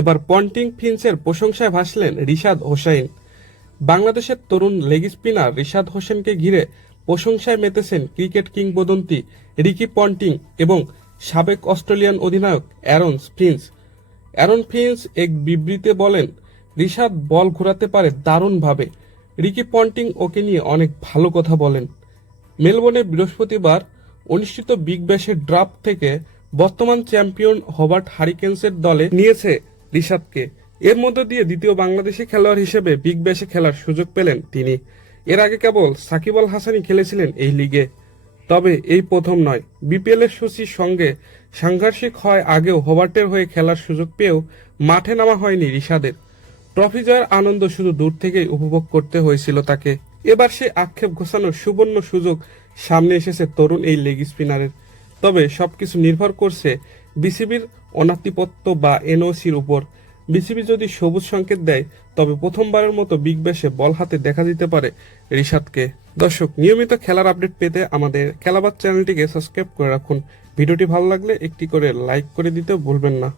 এবার পন্টিং ফিন্সের প্রশংসায় ভাসলেন রিশাদ হোসাইন। বাংলাদেশের তরুণ লেগ স্পিনার রিশাদ হোসেনকে ঘিরে প্রশংসায় মেতেছেন ক্রিকেট কিংবদন্তি রিকি পন্টিং এবং সাবেক অস্ট্রেলিয়ান অধিনায়ক অ্যারন ফিঞ্চ এক বিবৃতিতে বলেন, রিশাদ বল ঘোরাতে পারে দারুণভাবে। রিকি পন্টিং ওকে নিয়ে অনেক ভালো কথা বলেন। মেলবোর্নে বৃহস্পতিবার অনুষ্ঠিত বিগ ব্যাশের ড্রাফট থেকে বর্তমান চ্যাম্পিয়ন হবার্ট হারিকেন্সের দলে নিয়েছে রিশাদকে। এর মধ্য দিয়ে দ্বিতীয় বাংলাদেশি খেলোয়াড় হিসেবে বিগ ব্যাশে খেলার সুযোগ পেলেন তিনি। এর আগে কেবল সাকিব আল হাসানই খেলেছিলেন এই লিগে, তবে এই প্রথম নয়। বিপিএল এর সূচির সঙ্গে সাংঘর্ষিক হয় আগেও হবার্টের হয়ে খেলার সুযোগ পেয়েও মাঠে নামা হয়নি রিশাদের। ট্রফি জয়ের আনন্দ শুধু দূর থেকেই উপভোগ করতে হয়েছিল তাকে। এবার সে আক্ষেপ ঘোষানোর সুবর্ণ সুযোগ সামনে এসেছে তরুণ এই লেগ স্পিনারের। তবে সবকিছু নির্ভর করছে বিসিবির অনাধিপত্য বা এনওসির উপর। বিসিবি যদি সবুজ সংকেত দেয়, তবে প্রথমবারের মতো বিগ ব্যাশে বল হাতে দেখা দিতে পারে রিশাদকে। দর্শক, নিয়মিত খেলার আপডেট পেতে আমাদের খেলাবাজ চ্যানেলটিকে সাবস্ক্রাইব করে রাখুন। ভিডিওটি ভালো লাগলে একটি করে লাইক করে দিতে ভুলবেন না।